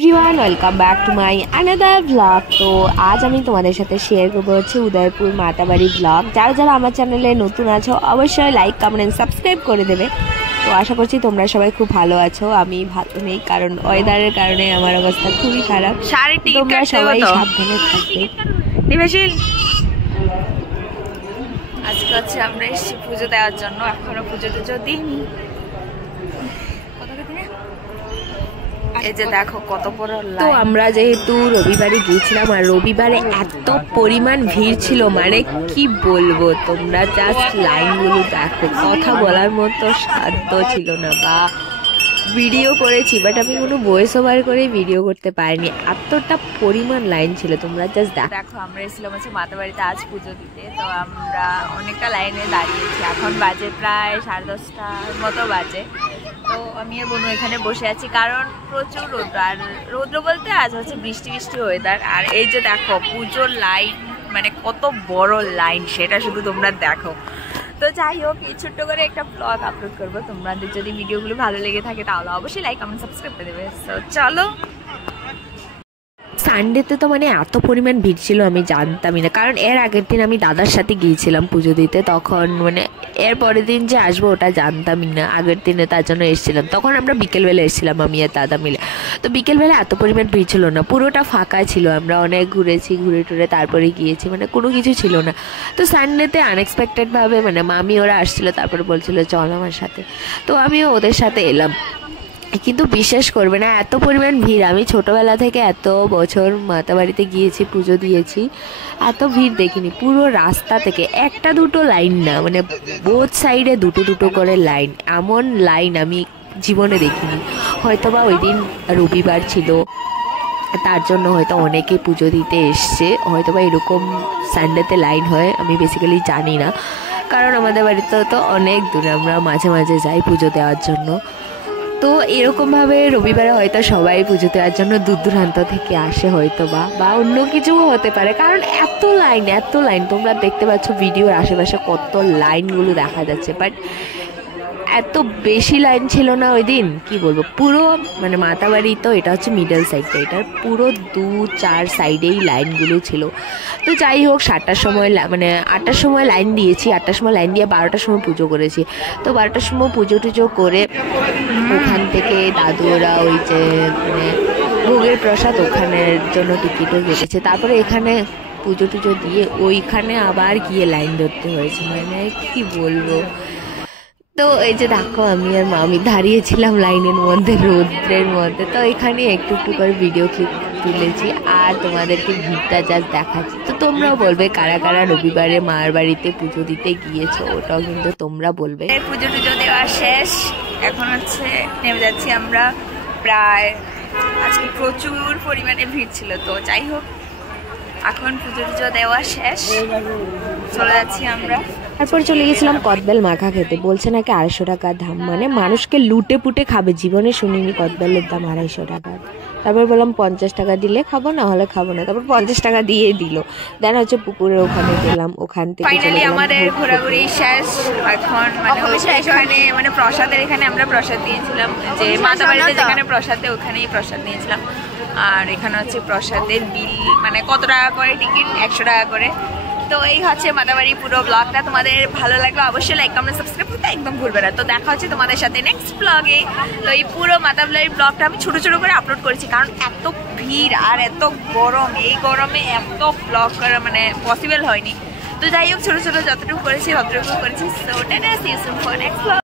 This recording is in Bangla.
Everyone welcome back to my another blog. तो आज আমি তোমাদের সাথে শেয়ার করব হচ্ছে উদয়পুর মাতাবাড়ি ব্লগ। যারা যারা আমার চ্যানেলে নতুন আছো অবশ্যই লাইক কমেন্ট সাবস্ক্রাইব করে দেবে। তো আশা করছি তোমরা সবাই খুব ভালো আছো। আমি ভালো নেই কারণ ওয়েদারের কারণে আমার অবস্থা খুবই খারাপ। তোমরা সবাই সাবধানে থাকবে। নিবেশিল আজকে হচ্ছে আমরা এসেছি পুজো দেওয়ার জন্য, এখনো পুজো টুজো দিইনি। এই যে দেখো কত বড় লাইন। তো আমরা যেহেতু রবিবারে গিয়েছিলাম আর রবিবারে এত পরিমাণ ভিড় ছিল, মানে কি বলবো, তোমরা জাস্ট লাইনগুলো দেখো, কথা বলার মতো সাধ্য ছিল না। বা ভিডিও করেছি বাট আমি কোনো ভয়েস ওভার করে ভিডিও করতে পারিনি, এতটা পরিমাণ লাইন ছিল। তোমরা জাস্ট দেখো। আমরা এসেছিলাম হচ্ছে মাতাবাড়িতে আজ পুজো দিতে। তো আমরা অনেকটা লাইনে দাঁড়িয়েছি, এখন বাজে প্রায় 10:30 মতো বাজে। তো আমি আর বোনু এখানে বসে আছি কারণ প্রচুর রৌদ্র, আর রৌদ্র বলতে আজ হচ্ছে বৃষ্টি বৃষ্টি ওয়েদার। আর এই যে দেখো পুজোর লাইন, মানে কত বড় লাইন সেটা শুধু তোমরা দেখো। তো যাই হোক, এই ছোট্ট করে একটা ব্লগ আপলোড করবো। তোমাদের যদি ভিডিওগুলো ভালো লেগে থাকে তাহলে অবশ্যই লাইক কমেন্ট সাবস্ক্রাইব করে দেবে। তো চলো। সানডেতে তো মানে এত পরিমাণ ভিড় ছিল আমি জানতামই না, কারণ এর আগের দিন আমি দাদার সাথে গিয়েছিলাম পুজো দিতে, তখন মানে এর পরের দিন যে আসবো ওটা জানতামই না। আগের দিনে তার জন্য এসেছিলাম, তখন আমরা বিকেলবেলা এসেছিলাম আমি আর দাদা মিলে। তো বিকেলবেলা এত পরিমাণ ভিড় ছিল না, পুরোটা ফাঁকা ছিল। আমরা অনেক ঘুরেছি, ঘুরে টুরে তারপরে গিয়েছি, মানে কোনো কিছু ছিল না। তো সানডেতে আনএক্সপেক্টেডভাবে মানে মামি ওরা আসছিলো, তারপরে বলছিল চল আমার সাথে। তো আমিও ওদের সাথে এলাম, কিন্তু বিশ্বাস করবে না এত পরিমাণ ভিড়। আমি ছোটোবেলা থেকে এত বছর মাতাবাড়িতে গিয়েছি, পুজো দিয়েছি, এত ভিড় দেখিনি। পুরো রাস্তা থেকে একটা দুটো লাইন না, মানে বোথ সাইডে দুটো দুটো করে লাইন, এমন লাইন আমি জীবনে দেখিনি। হয়তোবা ওই দিন রবিবার ছিল, তার জন্য হয়তো অনেকে পুজো দিতে এসছে, হয়তোবা এরকম সানডেতে লাইন হয়, আমি বেসিক্যালি জানি না। কারণ আমাদের বাড়িতে তো অনেক দূরে, আমরা মাঝে মাঝে যাই পুজো দেওয়ার জন্য। তো এরকমভাবে রবিবারে হয়তো সবাই পুজো দেওয়ার জন্য দূর দূরান্ত থেকে আসে, হয়তো বা অন্য কিছুও হতে পারে, কারণ এত লাইন তোমরা দেখতে পাচ্ছ ভিডিওর আশেপাশে কত লাইনগুলো দেখা যাচ্ছে। বাট এত বেশি লাইন ছিল না ওই দিন, কি বলবো। পুরো মানে মাতাবাড়ি তো এটা হচ্ছে মিডল সাইডটা, এটার পুরো 2-4 সাইডেই লাইনগুলো ছিল। তো যাই হোক, 7টার সময় মানে 8টার সময় লাইন দিয়েছি, 8টার সময় লাইন দিয়ে 12টার সময় পুজো করেছি। তো 12টার সময় পুজো টুজো করে ওখান থেকে দাদুরা ওই যে মানে ভোগের প্রসাদ ওখানের জন্য টিকিটও কেটেছে। তারপরে এখানে পুজো টুজো দিয়ে ওইখানে আবার গিয়ে লাইন ধরতে হয়েছে, মানে কি বলবো। তো এই যে দেখো আমি আর মামি দাঁড়িয়েছিলাম লাইনের মধ্যে, রৌদ্রের মধ্যে। তো এখানে একটু একটু করে ভিডিও ক্লিপ তুলেছি আর তোমাদেরকে ভিড়টা জাস্ট দেখাচ্ছি। তো তোমরাও বলবে কারা কারা রবিবারে মার বাড়িতে পুজো দিতে গিয়েছো, ওটাও কিন্তু তোমরা বলবে। পুজো টুজো দেওয়া শেষ, এখন হচ্ছে নেমে যাচ্ছি আমরা। প্রায় আজকে প্রচুর পরিমাণে ভিড় ছিল। তো যাই হোক, এখন পুজো টুজো দেওয়া শেষ, চলে যাচ্ছি আমরা। তারপর চলে গেছিলাম কদবেল মাখা খেতে। বলছে নাকি 250 টাকার দাম, মানে মানুষকে লুটে পুটে খাবে। জীবনে শুনিনি কদবেলের দাম 250 টাকা। তারপর বললাম 50 টাকা দিলে খাবো, না হলে খাবো না। তারপর 50 টাকা দিয়ে দিল। দেন হচ্ছে পুকুরের ওখানে গেলাম, ওখান থেকে ফাইনালি আমাদের ঘোরাঘুরি শেষ। এখন মানে প্রসাদের এখানে আমরা প্রসাদ দিয়েছিলাম, যে মাতাবাড়িতে যেখানে প্রসাদ দেয় ওখানেই প্রসাদ নিয়েছিলাম। আর এখানে হচ্ছে প্রসাদের বিল, মানে কত টাকা করে টিকিট, 100 টাকা করে। তো এই হচ্ছে মাতাবাড়ি পুরো ব্লগটা। তোমাদের ভালো লাগলে অবশ্যই লাইক কমেন্ট সাবস্ক্রাইব করতে একদম ভুলবে না। তো দেখা হচ্ছে তোমাদের সাথে নেক্সট ব্লগে। তো এই পুরো মাতাবাড়ির ব্লগটা আমি ছোট ছোট করে আপলোড করেছি, কারণ এত ভিড় আর এত গরম, এই গরমে এত ব্লগ করা মানে পসিবল হয়নি। তো যাই হোক, ছোট ছোট যতটুকু করেছি ততটুকু করেছি। So tata, see you soon for next blog.